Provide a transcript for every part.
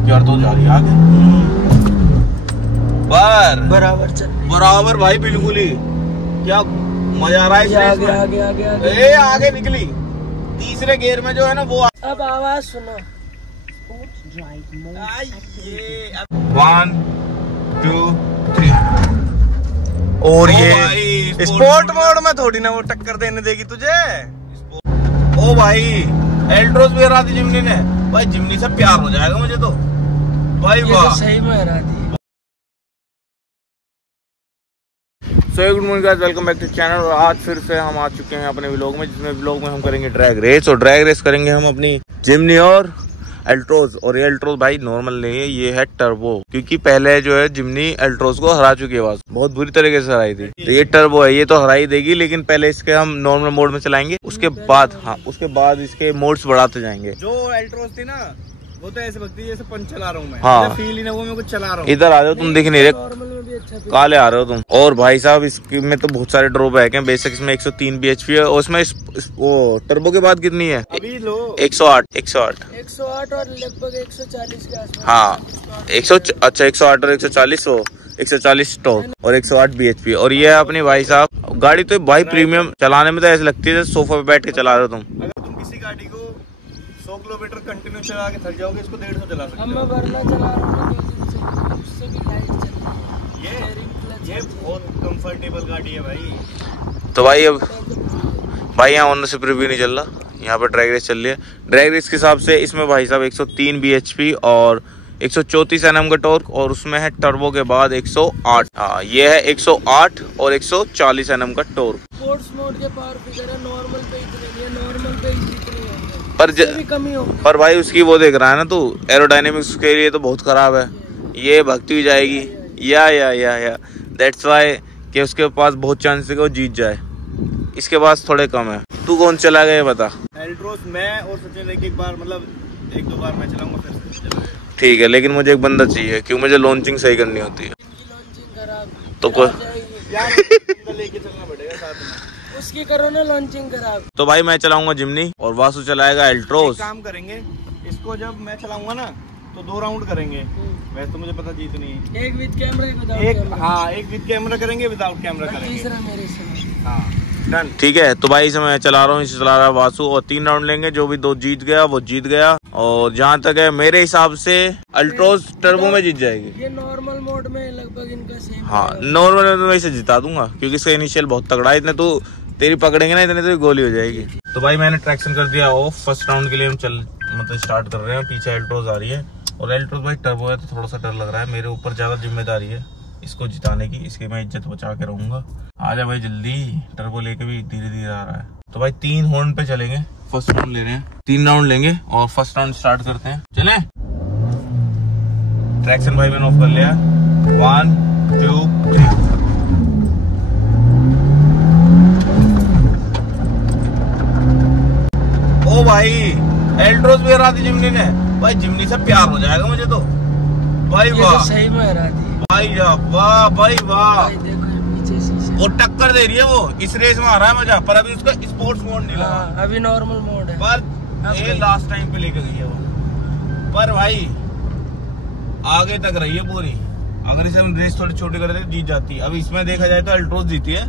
Dockyard तो जा रही है आगे पर बराबर चल बराबर भाई, बिल्कुल ही। क्या मजा आ रहा है इस रेस में। आगे आगे निकली तीसरे गियर में जो है ना वो। अब आवाज सुनो। 1 2 3 और ये स्पोर्ट मोड में थोड़ी ना वो टक्कर देने देगी तुझे। ओ भाई एल्ट्रोस भी हरा दी जिमनी ने भाई। जिमनी से प्यार हो जाएगा मुझे तो भाई। वाह सही में हरा दी। So good morning guys, welcome back to channel. और आज फिर से हम आ चुके हैं अपने व्लॉग में, जिसमें व्लॉग में हम करेंगे ड्रैग रेस। और ड्रैग रेस करेंगे हम अपनी जिमनी और एल्ट्रोस। और ये एल्ट्रोस भाई नॉर्मल नहीं है, ये है टर्बो। क्योंकि पहले जो है जिमनी एल्ट्रोस को हरा चुकी है, बहुत बुरी तरीके से हराई थी। तो ये टर्बो है, ये तो हराई देगी, लेकिन पहले इसके हम नॉर्मल मोड में चलाएंगे। उसके बाद उसके बाद इसके मोड्स बढ़ाते जाएंगे। जो एल्ट्रोस थी ना वो तो ऐसे लगती है जैसे पंच चला रहा हूँ मैं। हाँ फील ही ना वो मैं कुछ चला रहा हूँ। इधर आ जाओ, तुम दिख नहीं रहे, काले आ रहे हो तुम। और भाई साहब इसमें तो बहुत सारे ड्रॉबैक हैं। बेसिक इसमें 103 bhp है, और इसमें वो टर्बो के बाद कितनी है अभी लो 108 और लगभग 140 के आसपास। हाँ 108 और 140 वो 140 टॉर्क और 108 bhp। और ये है अपनी भाई साहब गाड़ी। तो भाई प्रीमियम चलाने में तो ऐसे लगती है सोफा पे बैठ के चला रहे हो तुम। अगर तुम किसी गाड़ी को 100 किलोमीटर कंटिन्यू चला के थक जाओगे, इसको 150 चला सकते हो। मैं वरना चला रहा हूँ, उससे भी लाइट चल रही है। ये बहुत कंफर्टेबल गाड़ी है भाई। तो भाई अब भाई यहाँ ओनरशिप रिव्यू नहीं चल रहा, यहाँ पर ड्रैग रेस चल रही है। ड्रैग रेस के हिसाब से इसमें भाई साहब 103 bhp और 134 Nm का टॉर्क, और उसमें है टर्बो के बाद 108। हाँ ये है 108 और 140 Nm का टॉर्क। स्पोर्ट्स मोड के पावर फिगर है, नॉर्मल पे इतनी है, नॉर्मल पे इतनी है, पर कमी हो। पर भाई उसकी वो देख रहा है ना तू, एरोडायनेमिक्स के लिए तो बहुत खराब है। ये भगती हुई जाएगी या दैट्स वाई कि उसके पास बहुत चांस है कि वो जीत जाए, इसके पास थोड़े कम है। तू कौन चला गया बता। एल्ट्रोस मैं और सचिन एक बार, मतलब 1-2 बार मैं चलाऊंगा फिर। ठीक है, लेकिन मुझे एक बंदा चाहिए, क्यों मुझे लॉन्चिंग सही करनी होती है। तो कोई लेके चलना पड़ेगा साथ में, उसकी करो ना लॉन्चिंग खराब। तो भाई मैं चलाऊंगा जिमनी और वासु चलाएगा एल्ट्रोस। काम करेंगे, इसको जब मैं चलाऊंगा ना तो 2 राउंड करेंगे। वैसे तो मुझे पता जीतनी है। एक विद कैमरा, एक विद कैमरा करेंगे, विदाउट कैमरा करेंगे। तीसरा मेरे से। हाँ डन। ठीक है, तो भाई इसे मैं चला रहा हूँ, इसे चला रहा है वासु। और 3 राउंड लेंगे, जो भी 2 जीत गया वो जीत गया। और जहाँ तक है मेरे हिसाब से अल्ट्रोस टर्बो में जीत जाएगी। ये नॉर्मल मोड में लगभग इनका सेम। हाँ नॉर्मल में मैं इसे जिता दूंगा, क्योंकि इसका इनिशियल बहुत तगड़ा है। इतने तो तेरी पकड़ेंगे ना, इतने तो गोली हो जाएगी। तो भाई मैंने ट्रैक्शन कर दिया ऑफ। फर्स्ट राउंड के लिए हम स्टार्ट कर रहे हैं। पीछे एल्ट्रोस आ रही है, और एल्ट्रोस भाई टर्बो है तो थोड़ा सा डर लग रहा है। मेरे ऊपर ज्यादा जिम्मेदारी है इसको जिताने की, इसकी मैं इज्जत बचा के रहूंगा। आजा भाई जल्दी, टर्बो लेके भी धीरे धीरे आ रहा है। तो भाई 3 हॉर्न पे चलेंगे। फर्स्ट राउंड ले रहे हैं, 3 राउंड लेंगे और फर्स्ट राउंड स्टार्ट करते हैं। चले ट्रैक्शन भाई मैंने ऑफ कर लिया। 1 2 3। ओ भाई एल्ट्रोस भी हरा दी जिमनी ने भाई। जिमनी से प्यार हो जाएगा मुझे तो भाई। वाह सही में हरा दी भाई, वाह भाई वाह। देखो पीछे शीशे। वो टक्कर दे रही है, वो इस रेस में आ रहा है मजा। पर अभी उसका स्पोर्ट्स मोड नहीं लगा। अभी नॉर्मल मोड है, पर ये लास्ट टाइम पे लेके गई है वो। पर भाई आगे तक रही है पूरी। अगर इसे हम रेस थोड़ी छोटी कर देते जीत जाती। अब इसमें देखा जाए तो एल्ट्रोस जीती है।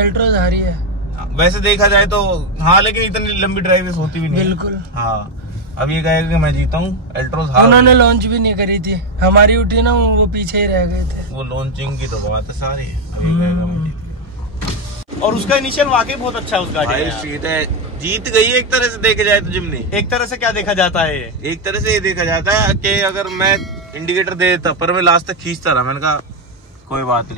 एल्ट्रोस हारी है वैसे देखा जाए तो। हाँ लेकिन इतनी लंबी ड्राइव रेस होती भी नहीं। बिल्कुल। हाँ अब ये कहेगा कि मैं जीता हूँ, एल्ट्रोस हार। उन्होंने लॉन्च भी नहीं करी थी, हमारी उठी ना, वो पीछे ही रह गए थे। वो लॉन्चिंग की तो बात है सारी। और उसका इनिशियल वाकई बहुत अच्छा है उस गाड़ी का। सीधे जीत गई एक तरह से देखे जाए तो जिमनी। एक तरह से क्या देखा जाता है, एक तरह से ये देखा जाता है कि अगर मैं इंडिकेटर दे देता, पर मैं लास्ट तक खींचता रहा। मैंने कहा कोई बात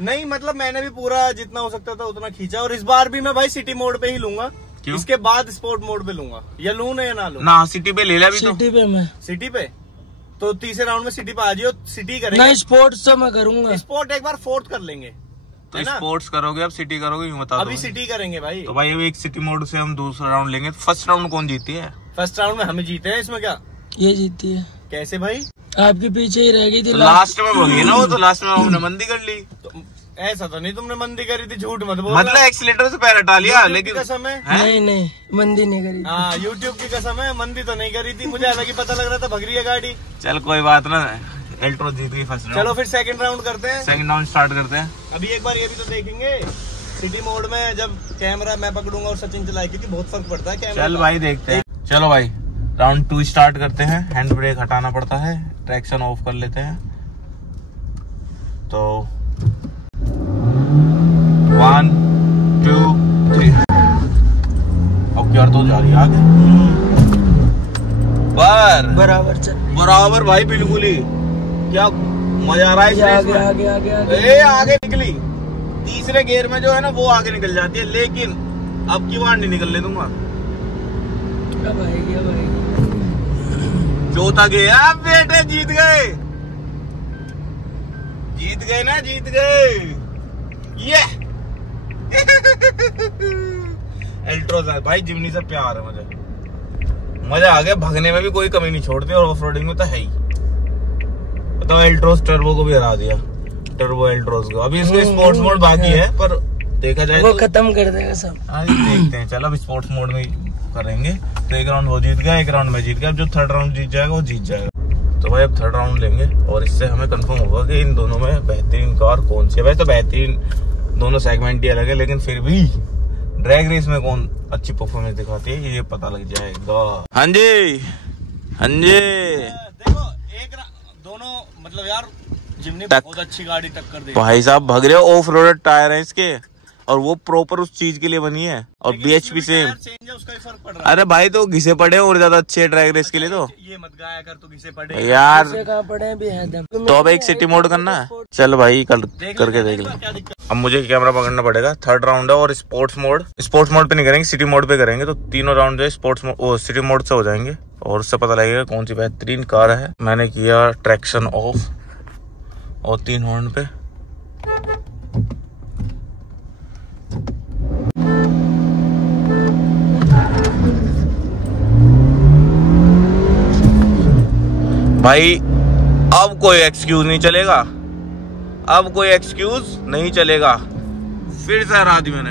नहीं, मतलब मैंने भी पूरा जितना हो सकता था उतना खींचा। और इस बार भी मैं भाई सिटी मोड पे ही लूंगा। क्यों? इसके बाद स्पोर्ट मोड पे लूंगा, या लूं ना या ना लूं। ना सिटी पे ले लिया भी। सिटी पे मैं सिटी पे तो तीसरे राउंड में सिटी पे आ जाइयो, सिटी करेंगे। नहीं स्पोर्ट्स तो मैं करूंगा। स्पोर्ट एक बार 4th कर लेंगे तो स्पोर्ट्स करोगे, अब सिटी करोगे, यूं बता दो। अभी सिटी करेंगे भाई। तो भाई अभी एक सिटी मोड से हम दूसरा राउंड लेंगे। फर्स्ट राउंड कौन जीती है? फर्स्ट राउंड में हमें जीते हैं। इसमें क्या ये जीती है? कैसे भाई? आपके पीछे ही रह गई थी। लास्ट में बोली ना वो, तो लास्ट में हमने मंदी कर ली। तो ऐसा तो नहीं तुमने मंदी करी थी, झूठ मत बोलना। मतलब एक्सीलेटर से पैर हटा लिया, लेकिन कसम है। नहीं मंदी नहीं करी। हाँ यूट्यूब की कसम है, मंदी तो नहीं करी थी। मुझे हालांकि पता लग रहा था भग रही है गाड़ी। चल कोई बात ना, एल्ट्रोज जीत गई फर्स्ट। चलो फिर सेकंड राउंड करते हैं। सेकंड राउंड स्टार्ट करते हैं। अभी एक बार ये भी तो देखेंगे सिटी मोड में, जब कैमरा मैं पकड़ूंगा और सचिन चलाए, क्योंकि बहुत फर्क पड़ता है कैमरा। चल भाई देखते हैं। चलो भाई राउंड 2 स्टार्ट करते हैं। हैंड ब्रेक हटाना पड़ता है, ट्रैक्शन ऑफ कर लेते हैं। तो 1 2 3 अब क्या तो जा रही है आगे पर बराबर भाई, बिल्कुल ही। क्या मजा आ रहा है इसमें। आगे निकली। तीसरे गियर में जो है ना वो आगे निकल जाती है, लेकिन अब की बार नहीं निकलने दूंगा। चौथा गियर। बेटे जीत गए ना, जीत गए ये। एल्ट्रोज भाई, जिमनी से प्यार है मुझे, मजा आ गया। भगने में भी कोई कमी नहीं छोड़ती और ऑफ रोडिंग में तो है ही। तो एल्ट्रोज टर्बो को भी हरा दिया, टर्बो एल्ट्रोज को। अभी इसमें स्पोर्ट्स मोड बाकी है, पर देखा जाए वो तो खत्म कर देगा सब। देखते हैं। चलो अब स्पोर्ट्स मोड में करेंगे। तो एक राउंड वो जीत गया, एक राउंड में जीत गया। अब जो थर्ड राउंड जीत जाएगा वो जीत जाएगा। तो भाई अब थर्ड राउंड लेंगे और इससे हमें कंफर्म होगा कि इन दोनों में बेहतरीन कार कौन सी है। वैसे तो बेहतरीन दोनों सेगमेंट ही अलग है, लेकिन फिर भी ड्रैग रेस में कौन अच्छी परफॉर्मेंस दिखाती है ये पता लग जाएगा। हाँ जी देखो एक दोनों मतलब यार जिमनी बहुत अच्छी गाड़ी टक्कर दे। भाई साहब भग रहे हो, ऑफ रोड टायर है इसके, और वो प्रॉपर उस चीज के लिए बनी है। और BHP से उसका भी फर्क पड़ रहा है। अरे भाई तो घिसे पड़े और ज्यादा अच्छे ड्रैग रेस के लिए। तो ये मत गाया कर, तो घिसे पड़े यार। पड़े भी है दम। तो अब एक सिटी मोड करना है। चल भाई कल करके देख ले। अब मुझे कैमरा पकड़ना पड़ेगा। थर्ड राउंड है और स्पोर्ट्स मोड पे नहीं करेंगे, सिटी मोड पे करेंगे। तो तीनों राउंड जो है स्पोर्ट्स मोड सिटी मोड से हो जाएंगे और उससे पता लगेगा कौन सी बेहतरीन कार है। मैंने किया ट्रैक्शन ऑफ और 3 हॉर्न पे। भाई अब कोई एक्सक्यूज नहीं चलेगा, अब कोई एक्सक्यूज नहीं चलेगा। फिर से हरा दी मैंने।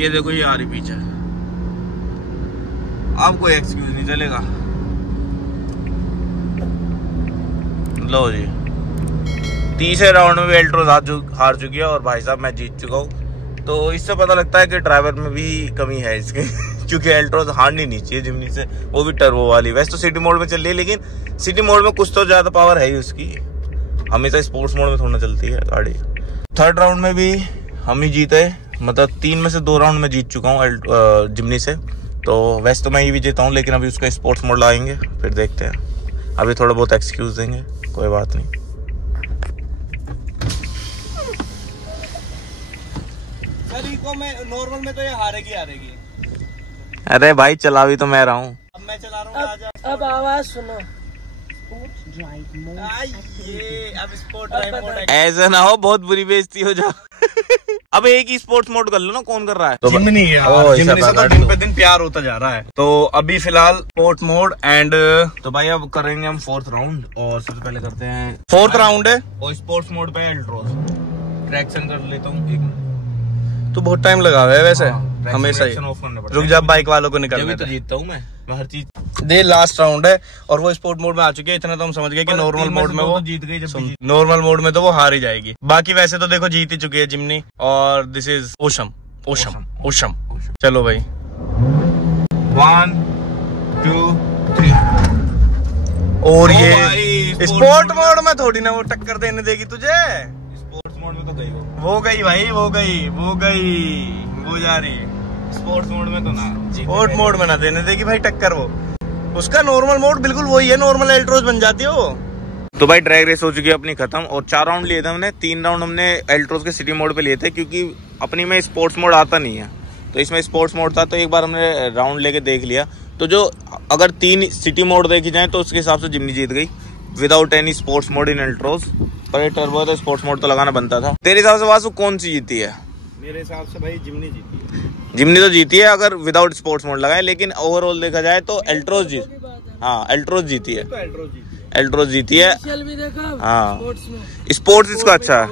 ये देखो ये आ रही पीछे। अब कोई एक्सक्यूज नहीं चलेगा। लो जी, तीसरे राउंड में भी एल्ट्रोज हार चुकी है और भाई साहब मैं जीत चुका हूँ। तो इससे पता लगता है कि ड्राइवर में भी कमी है इसके क्योंकि एल्ट्रोज हारनी नहीं चाहिए जिमनी से, वो भी टर्बो वाली। वैसे तो सिटी मोड में चल रही है, लेकिन सिटी मोड में कुछ तो ज्यादा पावर है ही उसकी। हमेशा स्पोर्ट्स मोड में थोड़ा चलती है गाड़ी। थर्ड राउंड में भी हम ही जीते, मतलब 3 में से 2 राउंड में जीत चुका हूँ जिमनी से। तो वैसे तो मैं ये भी जीता हूँ, लेकिन अभी उसका स्पोर्ट्स मोड लाएंगे फिर देखते हैं। अभी थोड़ा बहुत एक्सक्यूज देंगे, कोई बात नहीं। नॉर्मल में तो ये हारेगी। अरे भाई चला भी तो मैं रहा हूँ। अब मैं चला रहा हूँ। अब आवाज सुनो। अब स्पोर्ट ड्राइव मोड ऐसा ना हो बहुत बुरी बेइज्जती हो जाए। अब एक ही स्पोर्ट्स मोड कर लो ना, कौन कर रहा है? जिमनी जिमनी से तो दिन पे दिन प्यार होता जा रहा है। तो अभी फिलहाल स्पोर्ट मोड एंड तो भाई अब करेंगे हम 4th राउंड। और सबसे पहले करते हैं 4th राउंड है और स्पोर्ट्स मोड पे एल्ट्रोज। ट्रैक्शन कर लेता हूँ 1 मिनट। तो बहुत टाइम लगा हुआ है वैसे। हमेशा ही रुक जा, बाइक वालों को निकलने तो जीतता हूँ मैं हर चीज दे। लास्ट राउंड है और वो स्पोर्ट मोड में आ चुकी है। इतना तो हम समझ गए कि नॉर्मल मोड में वो जीत गई। नॉर्मल मोड में तो वो हार ही जाएगी। बाकी वैसे तो देखो जीत ही चुकी है जिमनी। और दिस इज ओशम। चलो भाई 1 2 3। और ये स्पोर्ट मोड में थोड़ी ना वो टक्कर देने देगी तुझे। स्पोर्ट्स मोड में तो गई वो गई भाई, वो जा रही है। स्पोर्ट्स मोड में तो ना, स्पोर्ट मोड में ना देने देगी भाई टक्कर वो। उसका नॉर्मल मोड बिल्कुल वही है, नॉर्मल एल्ट्रोज बन जाती है वो। तो भाई ड्रैग रेस हो चुकी है अपनी खत्म और 4 राउंड लिए थे हमने। 3 राउंड हमने एल्ट्रोज के सिटी मोड पे लिए थे, क्योंकि अपनी में स्पोर्ट्स मोड आता नहीं है। तो इसमें स्पोर्ट्स मोड था, तो एक बार हमने राउंड लेके देख लिया। तो जो अगर 3 सिटी मोड देखी जाए तो उसके हिसाब से जिमनी जीत गई without any sports mode in Altroz. पर ये टर्बो तो स्पोर्ट्स मोड तो लगाना बनता था। तेरे हिसाब से वासु कौन सी जीती है? मेरे हिसाब से भाई जिमनी जीती है। जिमनी तो जीती है अगर विदाउट स्पोर्ट्स मोड लगाए, लेकिन ओवरऑल देखा जाए तो एल्ट्रोज जीती है। एल्ट्रोज जीती है। भी देखा हाँ स्पोर्ट्स में, स्पोर्ट्स इसका अच्छा है,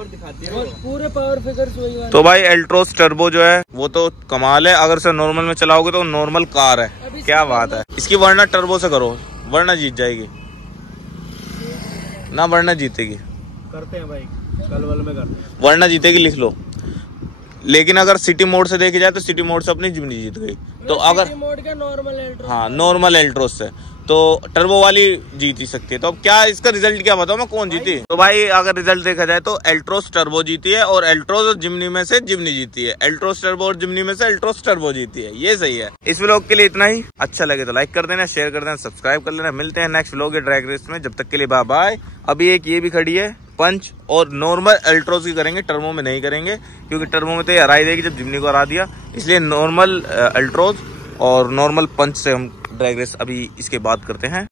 और पूरे पावर फिगर्स वही वाले। तो भाई एल्ट्रोज टर्बो जो है वो तो कमाल है। अगर से नॉर्मल में चलाओगे तो नॉर्मल कार है, क्या बात है। इसकी वरना टर्बो से करो, वरना जीत जाएगी ना, वरना जीतेगी। करते हैं भाई, कल वाले में करते हैं, वरना जीतेगी, लिख लो। लेकिन अगर सिटी मोड से देखी जाए तो सिटी मोड से अपनी जिम्नी जीत गई। तो अगर मोड का नॉर्मल एल्ट्रोज, हाँ नॉर्मल एल्ट्रोज से तो टर्बो वाली जीत ही सकती है। तो अब क्या इसका रिजल्ट क्या बताऊं मैं, कौन जीती? तो भाई अगर रिजल्ट देखा जाए तो एल्ट्रोज टर्बो जीती है, और एल्ट्रोज और जिम्नी में से जिम्नी जीती है। एल्ट्रोज टर्बो और जिम्नी में से एल्ट्रोज टर्बो जीती है, ये सही है। इस व्लॉग के लिए इतना ही। अच्छा लगे तो लाइक कर देना, शेयर कर देना, सब्सक्राइब कर लेना। मिलते हैं नेक्स्ट व्लॉग ड्रैग रेस में, जब तक के लिए बाय बाय। अभी एक ये भी खड़ी है पंच, और नॉर्मल एल्ट्रोज की करेंगे, टर्बो में नहीं करेंगे, क्योंकि टर्बो में तो ये हरा ही देगी जब जिम्नी को हरा दिया। इसलिए नॉर्मल एल्ट्रोज और नॉर्मल पंच से हम ड्रैग रेस अभी इसके बाद करते हैं।